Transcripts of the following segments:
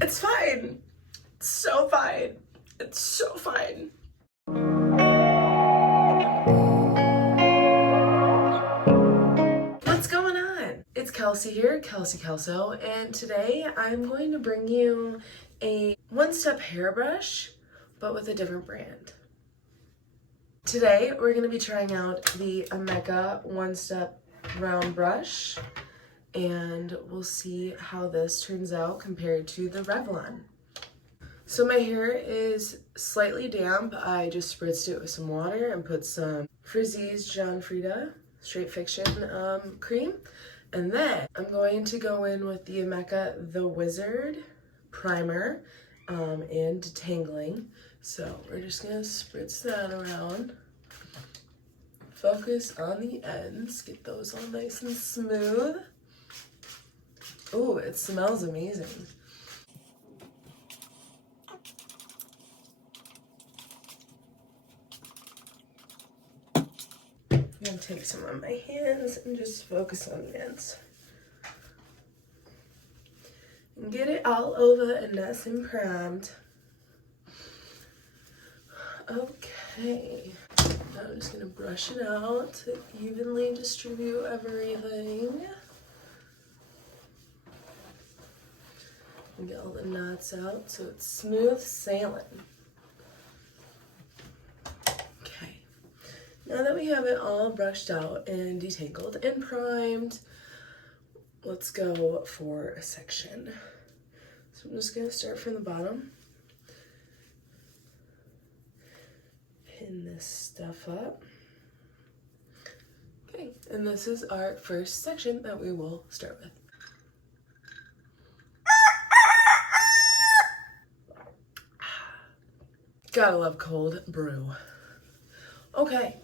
It's fine. It's so fine. It's so fine. What's going on? It's Kelsey here, Kelsey Kelso, and today I'm going to bring you a one-step hairbrush, but with a different brand. Today we're going to be trying out the Amika one-step round brush, and we'll see how this turns out compared to the Revlon. So my hair is slightly damp. I just spritzed it with some water and put some Frizzy's John Frieda Straight Fiction cream. And then I'm going to go in with the Amika The Wizard primer and detangling. So we're just gonna spritz that around. Focus on the ends, get those all nice and smooth. Oh, it smells amazing. I'm gonna take some on my hands and just focus on the ends. And get it all over and nice and primed. Okay, now I'm just gonna brush it out to evenly distribute everything. And get all the knots out so it's smooth sailing. Okay, now that we have it all brushed out and detangled and primed, let's go for a section. So I'm just gonna start from the bottom. Pin this stuff up. Okay, and this is our first section that we will start with. Gotta love cold brew. Okay.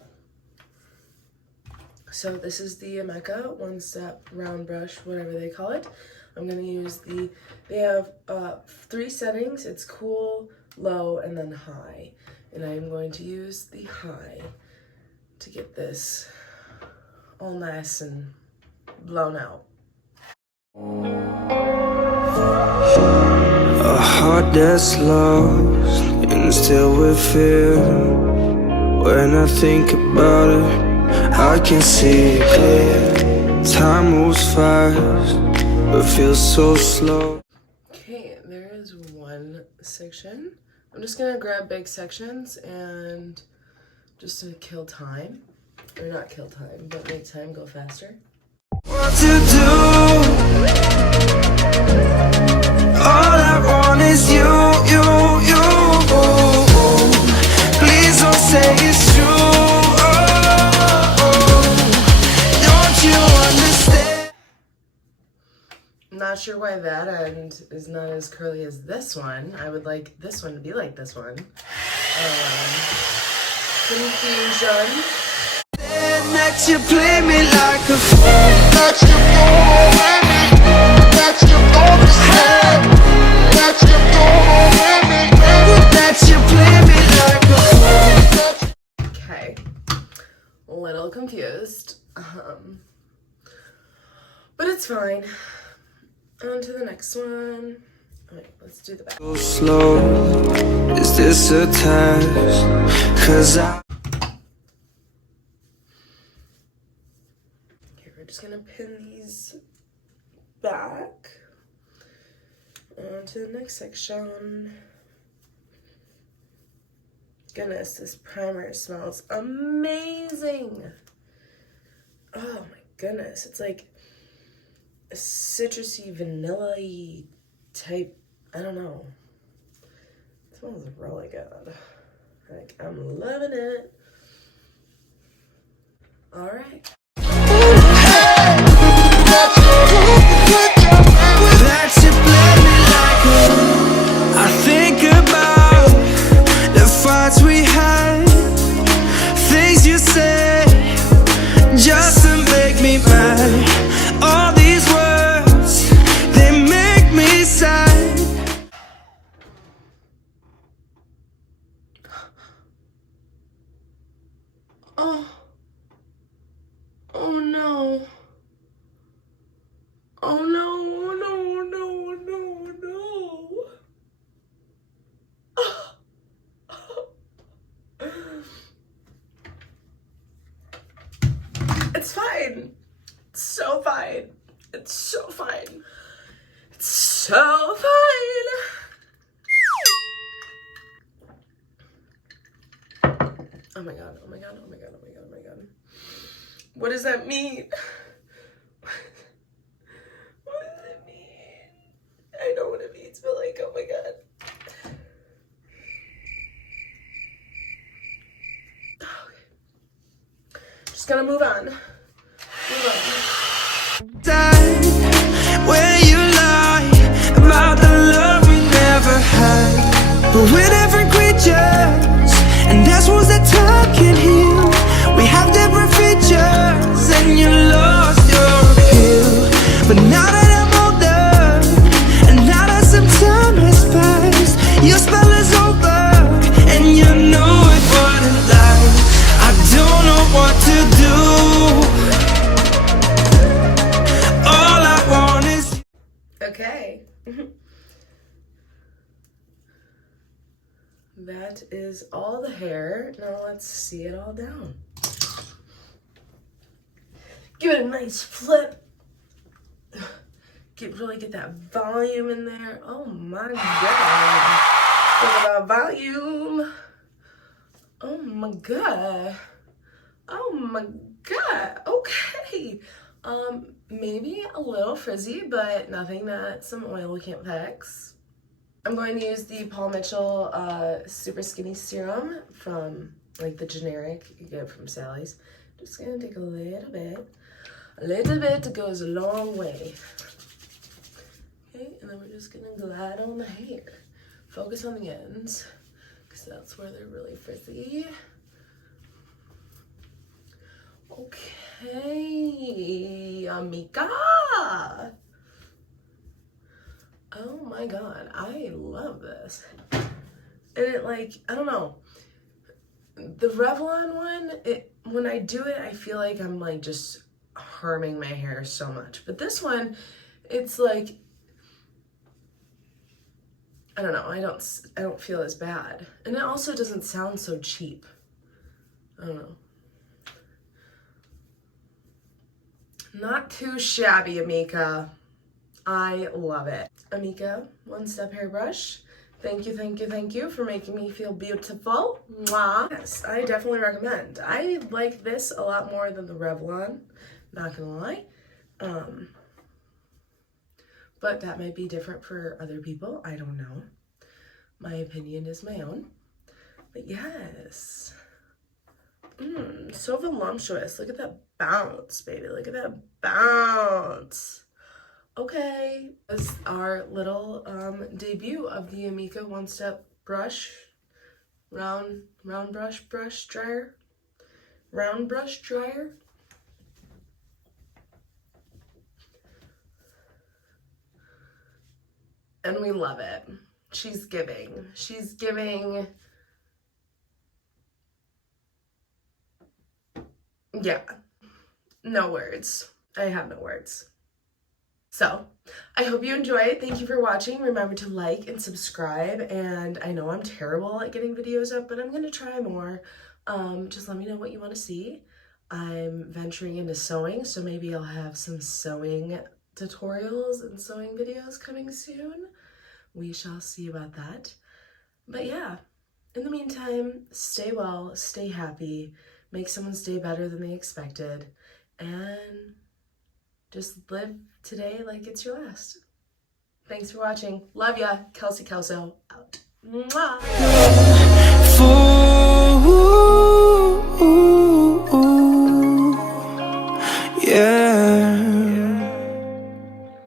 So this is the Amika one-step round brush, whatever they call it. I'm gonna use they have 3 settings. It's cool, low, and then high. And I'm going to use the high to get this all nice and blown out. A heart that's lost and still with fear. When I think about it, I can see it clear. Time moves fast, but feels so slow. Okay, there is one section. I'm just gonna grab big sections and just to kill time. Or not kill time, but make time go faster. What to do? All I want is you. Please don't say it's true. Don't you understand? I'm not sure why that end is not as curly as this one. I would like this one to be like this one. Confusion. That you play me like a fool. That you go away me. That you understand. That you go away me. That you play me like a fool. Okay. A little confused. But it's fine. On to the next one. Alright, let's do the back. So slow. Is this a test? 'Cause We're just gonna pin these back onto the next section. Goodness, this primer smells amazing. Oh my goodness, it's like a citrusy, vanilla-y type, I don't know. It smells really good. Like, I'm loving it. All right. I think about the fights we had, things you say just to make me mad. All these words, they make me sad. Oh. so fine. It's so fine. It's so fine. Oh my god, oh my god, oh my god, oh my god, oh my god. What does that mean? What does it mean? I know what it means, but like, oh my god. Okay. Just gonna move on. Move on. Where you lie about the love we never had, but we're different creatures, and that's what that time can heal. We have different features, and you lost your appeal. But now that I'm older, and now that some time has passed, your spell is over, and you know it wouldn't last. I don't know what to do. All I want is Okay. That is all the hair. Now let's see it all down. Give it a nice flip. Really get that volume in there. Oh my god. Look at that volume. Oh my god. Oh my god. Okay. Maybe a little frizzy, but nothing that some oil can't fix. I'm going to use the Paul Mitchell Super Skinny Serum from like the generic you get from Sally's. Just gonna take a little bit. A little bit goes a long way. Okay, and then we're just gonna glide on the hair. Focus on the ends, because that's where they're really frizzy. Okay, Amika. Oh my god, I love this. And it like, I don't know. The Revlon one, when I do it, I feel like I'm like just harming my hair so much. But this one, it's like, I don't know, I don't feel as bad. And it also doesn't sound so cheap. I don't know. Not too shabby, Amika. I love it. Amika, One Step Hairbrush. Thank you, thank you, thank you for making me feel beautiful. Mwah. Yes, I definitely recommend. I like this a lot more than the Revlon, not gonna lie. But that might be different for other people. I don't know. My opinion is my own. But yes. So voluptuous. Look at that bounce, baby. Look at that bounce. Okay. This is our little debut of the Amika One Step Brush. Round brush dryer. Round brush dryer. And we love it. She's giving. She's giving. Yeah. No words. I have no words. So, I hope you enjoyed. Thank you for watching. Remember to like and subscribe. And I know I'm terrible at getting videos up, but I'm going to try more. Just let me know what you want to see. I'm venturing into sewing, so maybe I'll have some sewing tutorials and sewing videos coming soon. We shall see about that. But yeah, in the meantime, stay well, stay happy, make someone's day better than they expected, and just live today like it's your last. Thanks for watching. Love ya. Kelsey Kelso out. Mwah.